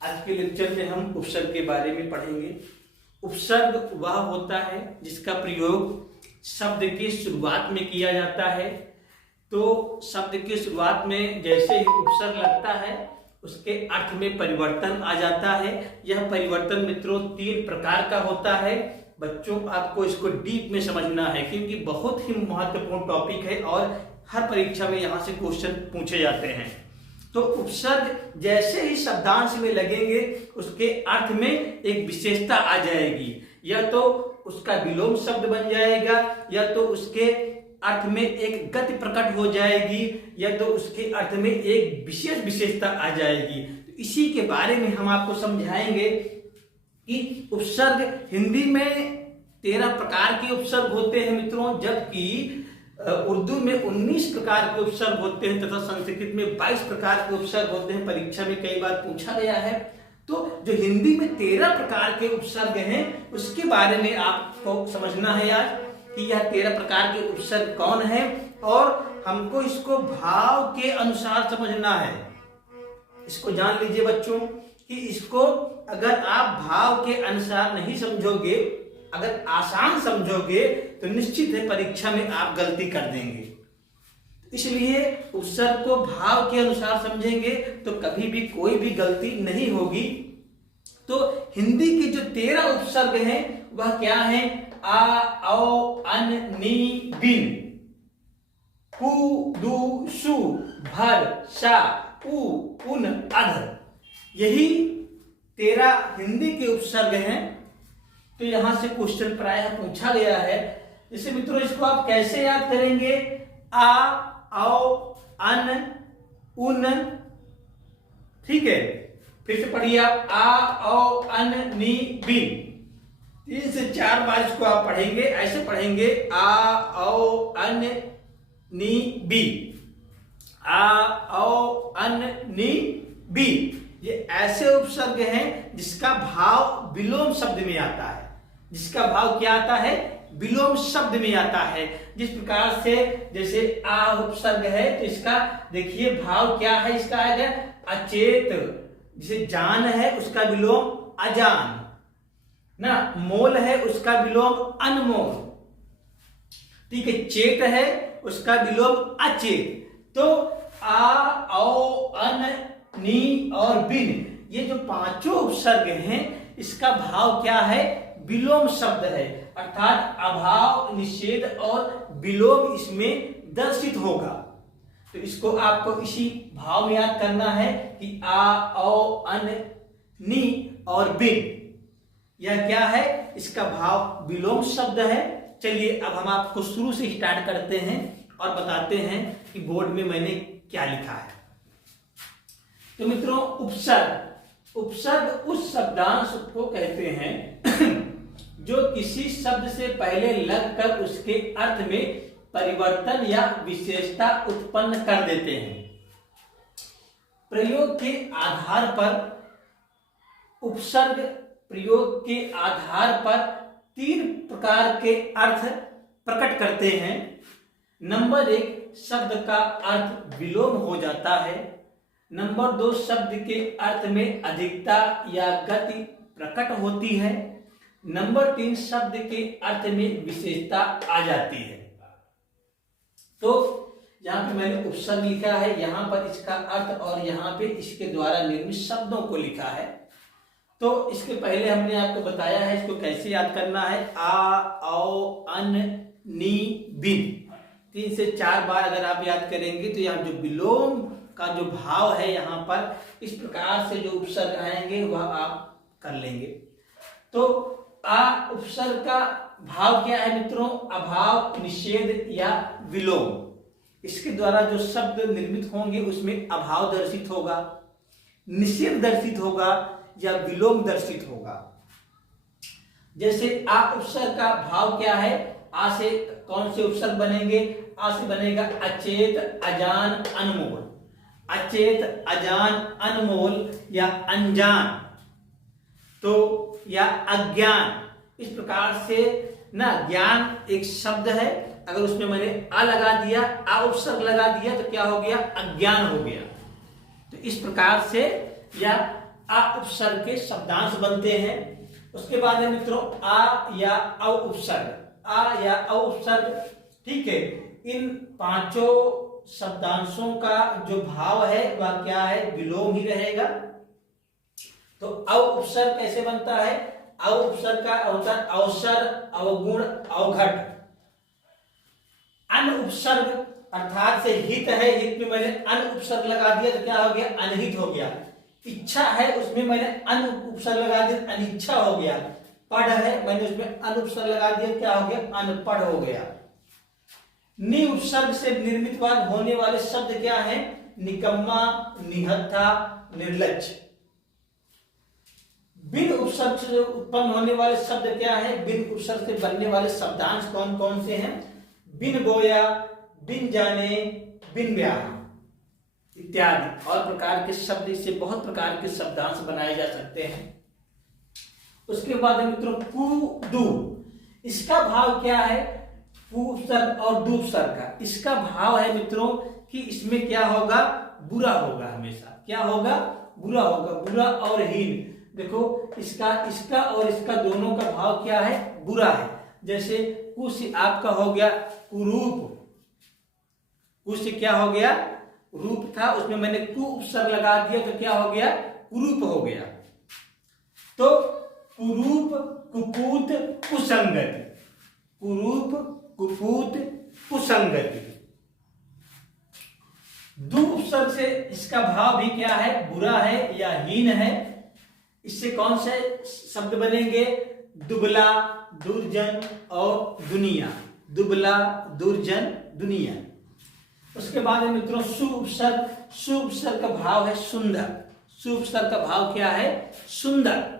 आज के लेक्चर में हम उपसर्ग के बारे में पढ़ेंगे। उपसर्ग वह होता है जिसका प्रयोग शब्द के शुरुआत में किया जाता है। तो शब्द के शुरुआत में जैसे ही उपसर्ग लगता है उसके अर्थ में परिवर्तन आ जाता है। यह परिवर्तन मित्रों 3 प्रकार का होता है। बच्चों आपको इसको डीप में समझना है क्योंकि बहुत ही महत्वपूर्ण टॉपिक है और हर परीक्षा में यहाँ से क्वेश्चन पूछे जाते हैं। तो उपसर्ग जैसे ही शब्दांश में लगेंगे उसके अर्थ में एक विशेषता आ जाएगी, या तो उसका विलोम शब्द बन जाएगा, या तो उसके अर्थ में एक गति प्रकट हो जाएगी, या तो उसके अर्थ में एक विशेष विशेषता आ जाएगी। तो इसी के बारे में हम आपको समझाएंगे कि उपसर्ग हिंदी में 13 प्रकार के उपसर्ग होते हैं मित्रों, जबकि उर्दू में 19 प्रकार के उपसर्ग होते हैं तथा संस्कृत में 22 प्रकार के उपसर्ग होते हैं। परीक्षा में कई बार पूछा गया है। तो जो हिंदी में 13 प्रकार के उपसर्ग हैं उसके बारे में आपको समझना है आज कि यह 13 प्रकार के उपसर्ग कौन है, और हमको इसको भाव के अनुसार समझना है। इसको जान लीजिए बच्चों कि इसको अगर आप भाव के अनुसार नहीं समझोगे, अगर आसान समझोगे तो निश्चित है परीक्षा में आप गलती कर देंगे। इसलिए उपसर्ग को भाव के अनुसार समझेंगे तो कभी भी कोई भी गलती नहीं होगी। तो हिंदी के जो 13 उपसर्ग हैं वह क्या हैं? आ, औ, अन, नी, बिन, कु, दु, सु, भर, सा, उ, उन, अध। यही 13 हिंदी के उपसर्ग हैं। तो यहां से क्वेश्चन प्रायः पूछा गया है। जैसे मित्रों इसको आप कैसे याद करेंगे? आ, औ, अन, उन, ठीक है। फिर से पढ़िए आप, आ, औ, अन, नी, बिन। 3 से 4 बार इसको आप पढ़ेंगे, ऐसे पढ़ेंगे आ, औ, अन, नी, बी, आ, औ, अन, नी, बी। ये ऐसे उपसर्ग हैं जिसका भाव विलोम शब्द में आता है। जिसका भाव क्या आता है? विलोम शब्द में आता है। जिस प्रकार से जैसे आ उपसर्ग है तो इसका देखिए भाव क्या है? इसका है अचेत। जैसे जान है उसका विलोम अजान ना, मोल है उसका विलोम अनमोल, ठीक है। चेत है उसका विलोम अचेत। तो आ, औ, अन, नी और बिन, ये जो 5 उपसर्ग हैं इसका भाव क्या है? विलोम शब्द है, अर्थात अभाव, निषेध और विलोम इसमें दर्शित होगा। तो इसको आपको इसी भाव में याद करना है कि आ, औ, अन, नी और बिन, यह क्या है? इसका भाव विलोम शब्द है। चलिए अब हम आपको शुरू से स्टार्ट करते हैं और बताते हैं कि बोर्ड में मैंने क्या लिखा है। तो मित्रों उपसर्ग उस शब्दांश को कहते हैं जो किसी शब्द से पहले लगकर उसके अर्थ में परिवर्तन या विशेषता उत्पन्न कर देते हैं। प्रयोग के आधार पर उपसर्ग प्रयोग के आधार पर 3 प्रकार के अर्थ प्रकट करते हैं। नंबर 1, शब्द का अर्थ विलोम हो जाता है। नंबर 2, शब्द के अर्थ में अधिकता या गति प्रकट होती है। नंबर 3, शब्द के अर्थ में विशेषता आ जाती है। तो यहाँ पे मैंने उपसर्ग लिखा है, यहाँ पर इसका अर्थ और यहाँ पे इसके द्वारा निर्मित शब्दों को लिखा है। तो इसके पहले हमने आपको बताया है इसको कैसे याद करना है। आ, औ, अन, नी, बिन, 3 से 4 बार अगर आप याद करेंगे तो यहाँ जो विलोम का जो भाव है यहाँ पर इस प्रकार से जो उपसर्ग आएंगे वह आप कर लेंगे। तो आ उपसर्ग का भाव क्या है मित्रों? अभाव, निषेध या विलोम। इसके द्वारा जो शब्द निर्मित होंगे उसमें अभाव दर्शित होगा, निषेध दर्शित होगा या विलोम दर्शित होगा। जैसे आ उपसर्ग का भाव क्या है? आ से कौन से उपसर्ग बनेंगे? आ से बनेगा अचेत, अजान, अनमोल। अचेत, अजान, अनमोल या अनजान, तो या अज्ञान। इस प्रकार से ना ज्ञान एक शब्द है, अगर उसमें मैंने आ लगा दिया, आ उपसर्ग लगा दिया तो क्या हो गया? अज्ञान हो गया। तो इस प्रकार से या आ उपसर्ग के शब्दांश बनते हैं। उसके बाद है मित्रों आ या औ उपसर्ग, आ या औ उपसर्ग, ठीक है। इन पांचों शब्दांशों का जो भाव है वह क्या है, विलोम ही रहेगा। तो औ उपसर्ग कैसे बनता है, औ उपसर्ग का होता है अवसर, अवगुण, अवघट। अन उपसर्ग अर्थात से हित है, हित में मैंने अन उपसर्ग लगा दिया तो क्या हो गया, अनहित हो गया। इच्छा है उसमें मैंने अन उपसर्ग लगा दिया, अनिच्छा हो गया। पढ़ है मैंने उसमें अन उपसर्ग लगा दिया, क्या हो गया, अनपढ़ हो गया। नि उपसर्ग से निर्मित होने वाले शब्द क्या है, निकम्मा, निहत्था, निर्लज्ज। बिन उपसर्ग से उत्पन्न होने वाले शब्द क्या है, बिन उपसर्ग से बनने वाले शब्दांश कौन कौन से हैं, बिन बोया, बिन जाने, बिन ब्याह इत्यादि और प्रकार के शब्द। इससे बहुत प्रकार के शब्दांश बनाए जा सकते हैं। उसके बाद मित्रों कु दू, इसका भाव क्या है, कु उपसर्ग और दू उपसर्ग का इसका भाव है मित्रों कि इसमें क्या होगा, बुरा होगा, हमेशा क्या होगा, बुरा होगा, बुरा और हीन। देखो इसका और इसका दोनों का भाव क्या है, बुरा है। जैसे कु से आपका हो गया कुरूप, कु से क्या हो गया, रूप था, उसमें मैंने कु उपसर्ग लगा दिया तो क्या हो गया, कुरूप हो गया। तो कुरूप, कुपूत, कुसंगति, कुरूप, कुपूत, कुसंगति। दू उपसर्ग से इसका भाव भी क्या है, बुरा है या हीन है। इससे कौन से शब्द बनेंगे, दुबला, दुर्जन और दुनिया, दुबला, दुर्जन, दुनिया। उसके बाद में मित्रों सु उपसर्ग, सु उपसर्ग का भाव है सुंदर, सु उपसर्ग का भाव क्या है, सुंदर।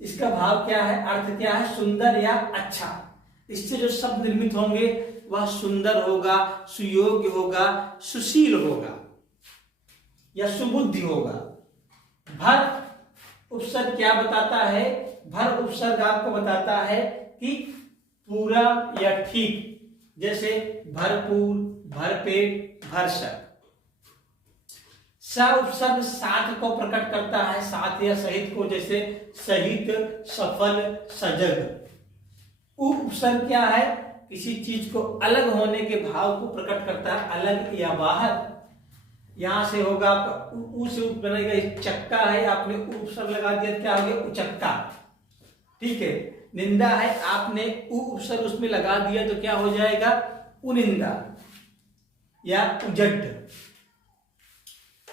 इसका भाव क्या है, अर्थ क्या है, सुंदर या अच्छा। इससे जो शब्द निर्मित होंगे वह सुंदर होगा, सुयोग्य होगा, सुशील होगा या सुबुद्धि होगा। भर उपसर्ग क्या बताता है, भर उपसर्ग आपको बताता है कि पूरा या ठीक, जैसे भरपूर, भरपेट, भरसक। स उपसर्ग साथ को प्रकट करता है, साथ या सहित को, जैसे सहित, सफल, सजग। उ उपसर्ग क्या है, किसी चीज को अलग होने के भाव को प्रकट करता है, अलग या बाहर। यहां से होगा आपका उ से बनेगा चक्का है, आपने उ उपसर्ग लगा दिया क्या हो गया, उचक्का, ठीक है। निंदा है, आपने उ उपसर्ग उसमें लगा दिया तो क्या हो जाएगा, उनिंदा या उजड्ड।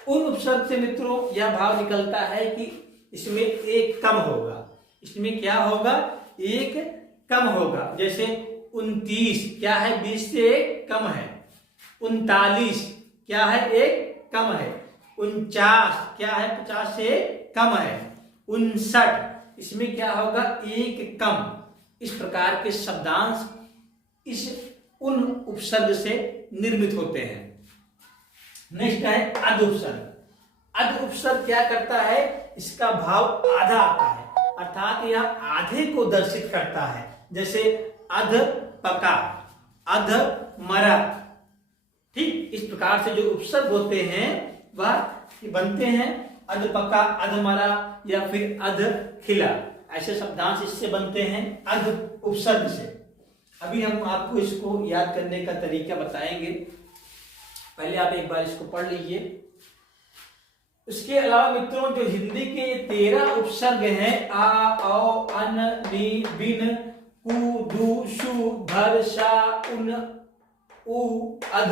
उन उपसर्ग से मित्रों यह भाव निकलता है कि इसमें एक कम होगा, इसमें क्या होगा, एक कम होगा। जैसे 29 क्या है, 20 से एक कम है। 39 क्या है, एक कम है। 49 क्या है, 50 से कम है। 59 इसमें क्या होगा, एक कम। इस प्रकार के शब्दांश इस उन उपसर्ग से निर्मित होते हैं। नेक्स्ट है अध उपसर्ग। अध उपसर्ग क्या करता है, इसका भाव आधा आता है, अर्थात यह आधे को दर्शित करता है। जैसे अध पका, अध मरा, ठीक। इस प्रकार से जो उपसर्ग होते हैं वह बनते हैं अध पका, अध मरा या फिर अध खिला। ऐसे शब्दांश इससे बनते हैं अध उपसर्ग से। अभी हम आपको इसको याद करने का तरीका बताएंगे, पहले आप एक बार इसको पढ़ लीजिए। इसके अलावा मित्रों जो हिंदी के 13 उपसर्ग हैं, आ, औ, अन, नि, बिन, कु, दू, शु, भर, सा, उन, उ, अध।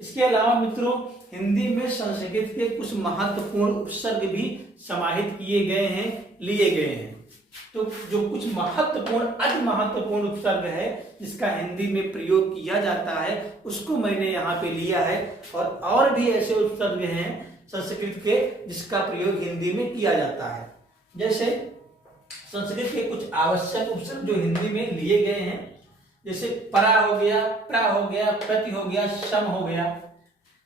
इसके अलावा मित्रों हिंदी में संस्कृत के कुछ महत्वपूर्ण उपसर्ग भी समाहित किए गए हैं, लिए गए हैं। तो जो कुछ महत्वपूर्ण, अति महत्वपूर्ण उपसर्ग है जिसका हिंदी में प्रयोग किया जाता है, उसको मैंने यहाँ पे लिया है। और भी ऐसे उपसर्ग हैं संस्कृत के जिसका प्रयोग हिंदी में किया जाता है। जैसे संस्कृत के कुछ आवश्यक उपसर्ग जो हिंदी में लिए गए हैं, जैसे परा हो गया, प्रा हो गया, प्रति हो गया, सम हो गया।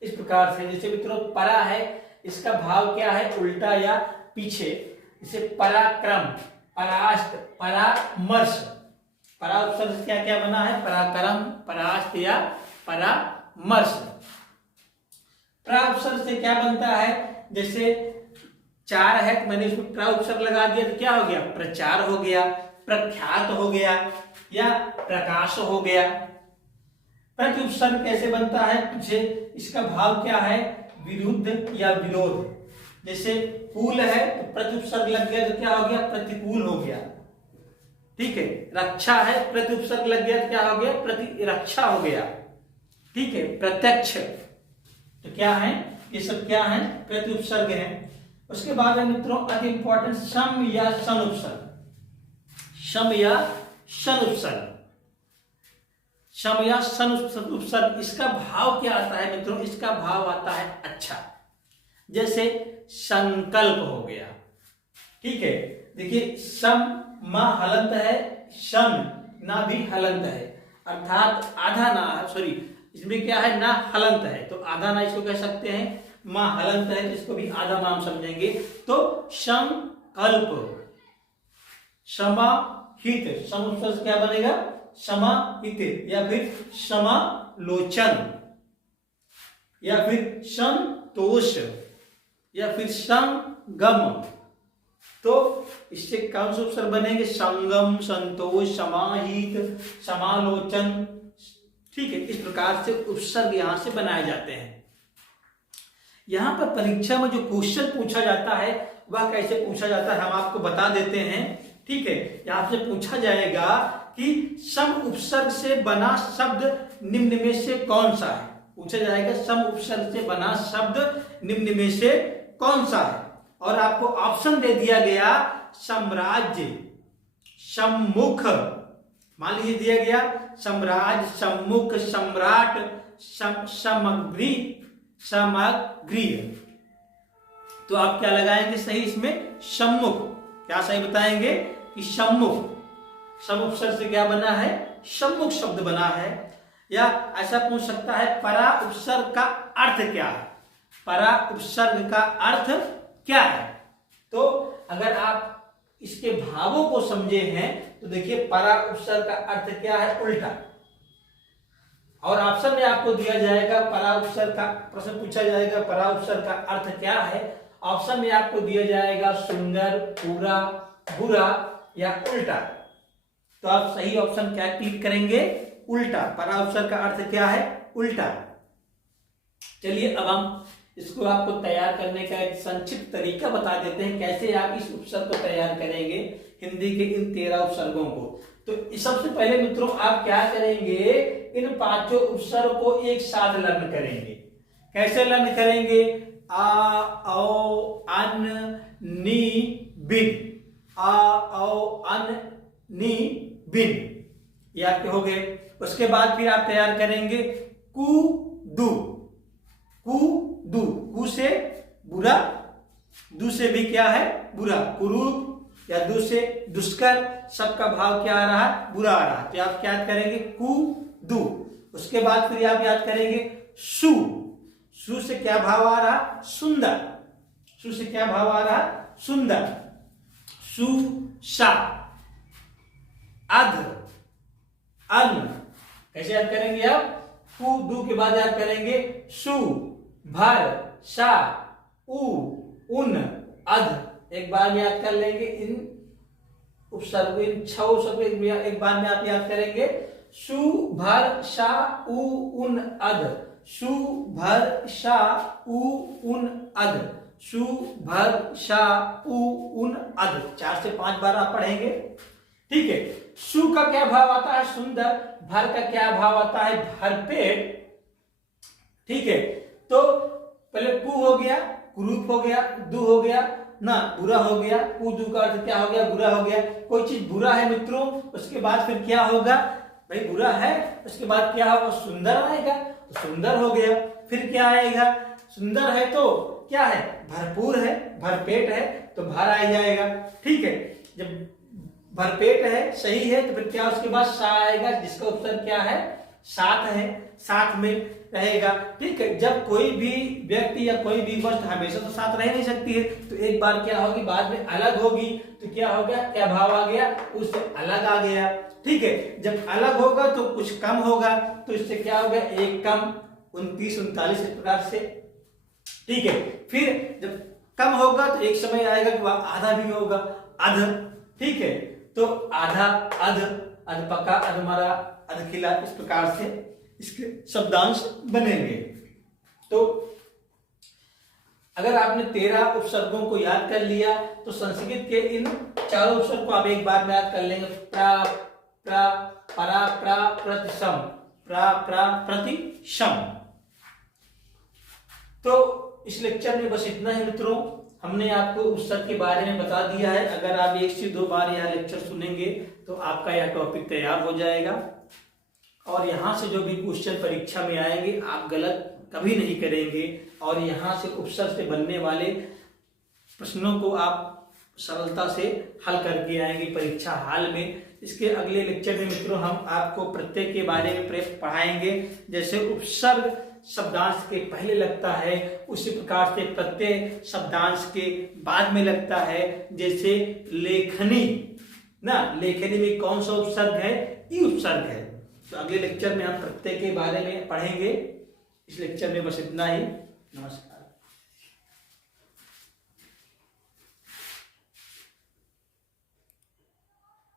इस प्रकार से जैसे मित्रों परा है, इसका भाव क्या है, उल्टा या पीछे। जैसे पराक्रम, परास्त, परामर्श। परा उपसर्ग से क्या क्या बना है, पराक्रम, परास्त या परामर्श। प्रा उपसर्ग से क्या बनता है, जैसे चार है तो मैंने इसमें प्र उपसर्ग लगा दिया तो क्या हो गया, प्रचार हो गया, प्रख्यात हो गया या प्रकाश हो गया। प्रति उपसर्ग कैसे बनता है, तुझे इसका भाव क्या है, विरुद्ध या विरोध। जैसे कूल है तो प्रति उपसर्ग लग गया तो क्या हो गया, प्रतिकूल हो गया। ठीक है, रक्षा है प्रति उपसर्ग लग गया तो क्या हो गया, प्रति रक्षा हो गया। ठीक है, प्रत्यक्ष तो क्या है, ये सब क्या है, प्रति उपसर्ग है। उसके बाद है मित्रों अति इंपॉर्टेंट सम या सन उपसर्ग। सम या सन उपसर्ग, सम या सन उपसर्ग, इसका भाव क्या आता है मित्रों, इसका भाव आता है अच्छा। जैसे संकल्प हो गया। ठीक है, देखिए सम मा हलंत है, शन ना भी हलंत है, अर्थात आधा ना, सॉरी इसमें क्या है, ना हलंत है तो आधा ना इसको कह सकते हैं, मां हलंत है तो इसको भी आधा नाम समझेंगे। तो संकल्प, समाहित, सम उपसर्ग क्या बनेगा, समाहित, या फिर समालोचन, या फिर संतोष, या फिर संगम। तो इससे कौन से उपसर्ग बनेंगे, संगम, संतोष, समाहित, समालोचन। ठीक है, इस प्रकार से उपसर्ग यहां से बनाए जाते हैं। यहां पर परीक्षा में जो क्वेश्चन पूछा जाता है वह कैसे पूछा जाता है हम आपको बता देते हैं। ठीक है, यहां से पूछा जाएगा कि सम उपसर्ग से बना शब्द निम्न में से कौन सा है। पूछा जाएगा सम उपसर्ग से बना शब्द निम्न में से कौन सा है, और आपको ऑप्शन दे दिया गया साम्राज्य, सम्मुख, मान लीजिए दिया गया साम्राज्य, सम्मुख, सम्राट, सामग्री, सामग्री। तो आप क्या लगाएंगे सही इसमें, सम्मुख। क्या सही बताएंगे कि सम्मुख, सम उपसर्ग से क्या बना है, सम्मुख शब्द बना है। या ऐसा पूछ सकता है परा उपसर्ग का अर्थ क्या है, परा उपसर्ग का अर्थ क्या है। तो अगर आप इसके भावों को समझे हैं तो देखिए परा उपसर्ग का अर्थ क्या है, उल्टा। और ऑप्शन में आपको दिया जाएगा परा उपसर्ग का, प्रश्न पूछा जाएगा परा उपसर्ग का अर्थ क्या है, ऑप्शन में आपको दिया जाएगा सुंदर, पूरा, बुरा या उल्टा। तो आप सही ऑप्शन क्या क्लिक करेंगे, उल्टा। परा उपसर्ग का अर्थ क्या है, उल्टा। चलिए अब हम इसको आपको तैयार करने का एक संक्षिप्त तरीका बता देते हैं, कैसे आप इस उपसर्ग को तैयार करेंगे हिंदी के इन 13 उपसर्गों को। तो सबसे पहले मित्रों आप क्या करेंगे, इन 5 उपसर्ग को एक साथ लर्न करेंगे। कैसे लर्न करेंगे, आ, औ, अन, नी, बिन, आ, औ, अन, नी, बिन, ये आपके हो गए। उसके बाद फिर आप तैयार करेंगे कु, दु, कु, दु, कु से बुरा, दु से भी क्या है, बुरा, कुरूप, या दु से दुष्कर, सबका भाव क्या आ रहा है, बुरा आ रहा है। तो आप क्या याद करेंगे, कु, दु। उसके बाद फिर आप याद करेंगे सु, सु से क्या भाव आ रहा, सुंदर, सु से क्या भाव आ रहा, सुंदर, सु, सा, अध, अन। कैसे याद करेंगे आप, कु, दु के बाद याद करेंगे सु, भर, सा, उ, उन, अध। एक बार में याद कर लेंगे इन उपसर्ग, इन 6 उपसर्ग एक बार में आप याद करेंगे, सु, भर, सा, उ, उन, अध, सु, भर, सा, उ, उन, अध, सु, भर, सा, उ, उन, अध। 4 से 5 बार आप पढ़ेंगे। ठीक है, सु का क्या भाव आता है, सुंदर, भर का क्या भाव आता है, भरपेट। ठीक है, तो पहले कु हो गया, कुरूप हो गया, दु हो गया ना, बुरा हो गया, कु, दु का अर्थ क्या हो गया, बुरा हो गया। कोई चीज बुरा है मित्रों, उसके बाद फिर क्या होगा, भाई बुरा है, उसके बाद क्या होगा, सुंदर आएगा, तो सुंदर हो गया। फिर क्या आएगा, सुंदर है तो क्या है, भरपूर है, भरपेट है तो भर आ जाएगा। ठीक है, जब भरपेट है, सही है, तो फिर क्या उसके बाद सा आएगा, जिसका उपसर्ग क्या है, साथ है, साथ में रहेगा। ठीक है, जब कोई भी व्यक्ति या कोई भी वस्तु हमेशा तो साथ रह नहीं सकती है, तो एक बार क्या होगी, बाद में अलग होगी, तो क्या हो गया, क्या भाव आ गया, उससे अलग आ गया। ठीक है, जब अलग होगा तो कुछ कम होगा, तो इससे क्या हो गया, एक कम, 29, 39 इस प्रकार से। ठीक है, फिर जब कम होगा होगा तो एक समय आएगा कि वह आधा भी होगा, अध, ठीक है। तो आधा, अध, अधपका, अधमरा, अधखिला, इस प्रकार से इसके शब्दांश बनेंगे। तो अगर आपने 13 उपसर्गों को याद कर लिया तो संस्कृत के इन चारों उपसर्ग को आप एक बार में याद कर लेंगे। प्रा, प्रा, परा, प्रा, प्रति, सम, प्रा, प्रा, प्रति, सम। तो इस लेक्चर में बस इतना ही मित्रों, हमने आपको उपसर्ग के बारे में बता दिया है। अगर आप 1 से 2 बार यह लेक्चर सुनेंगे तो आपका यह टॉपिक तैयार हो जाएगा और यहाँ से जो भी क्वेश्चन परीक्षा में आएंगे आप गलत कभी नहीं करेंगे और यहाँ से उपसर्ग से बनने वाले प्रश्नों को आप सरलता से हल करके आएंगे परीक्षा हाल में। इसके अगले लेक्चर में मित्रों हम आपको प्रत्यय के बारे में पढ़ाएंगे। जैसे उपसर्ग शब्दांश के पहले लगता है उसी प्रकार से प्रत्यय शब्दांश के बाद में लगता है। जैसे लेखनी ना, लेखनी में कौन सा उपसर्ग है? ई उपसर्ग है। तो अगले लेक्चर में हम प्रत्यय के बारे में पढ़ेंगे। इस लेक्चर में बस इतना ही। नमस्कार।